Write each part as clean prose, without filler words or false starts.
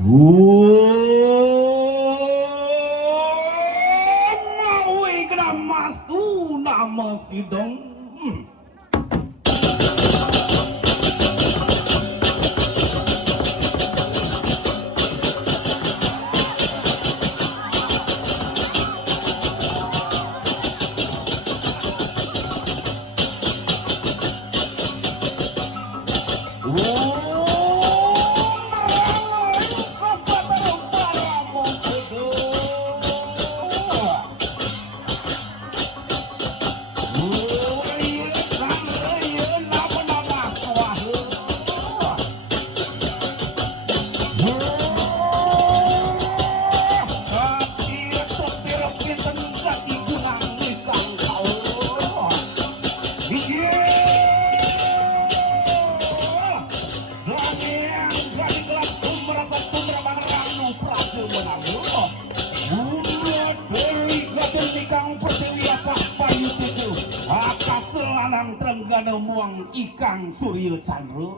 Maui gramas tu nama sidong. Ikang Surya Chandra.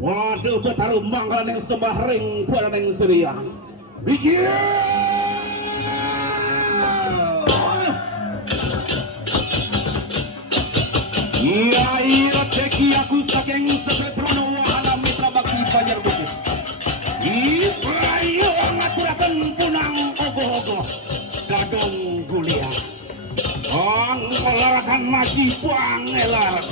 Waduh betaru mangga yang sembaring pada yang Surya. Bikin. Iya teki aku saking sepetrono wahana mitra bakti Banjar Bukit. Ibrayo ngaturakan punang ogoh-ogoh dadong gulia. Olarakan maji pangelar.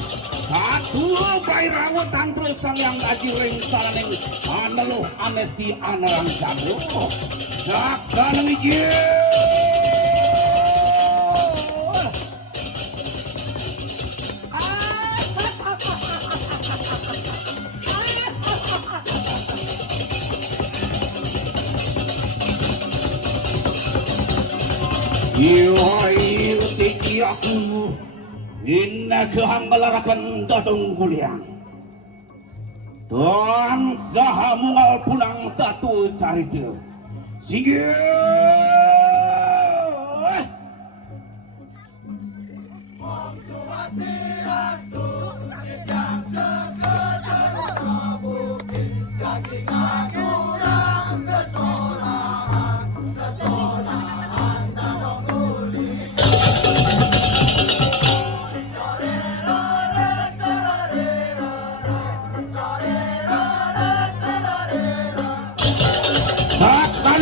Satu bayrawa tantro sang yang aji ring saraneng analuh amesti anarang jago. Saksan mikir. Yoi tiki aku inna kehangalarakan dadong kuliah dan saha mungal pulang tatu cari dia sige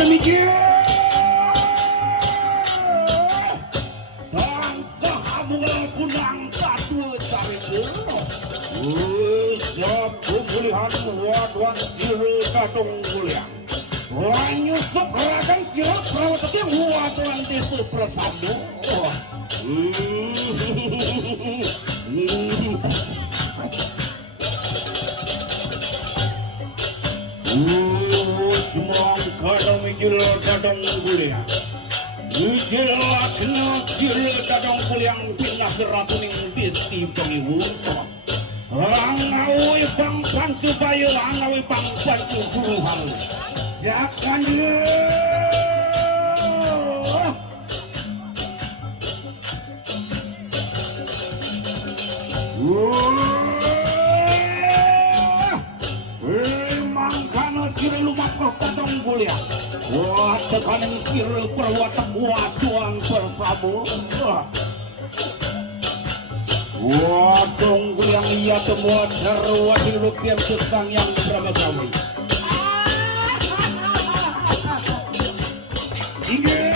mikir dan sahamungal punang tatu cari dia usap pemulihan waduan siru dadong kuliah wanyu seprakan siru perawat yang waduan desa persadu Kadang mijil dadong kuliah mijil lakna siri dadong kuliah pindah keratuning disti pengiwun angawi bang pancu bayu angawi bang pancu guruhal siapkan dia mangkana siri lumakah kadang kuliah wah tekaning siri perwatak waduan bersama wadong kuliah iya temua darwa di rupiah sesang yang beramagawi. Sige